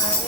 Alright.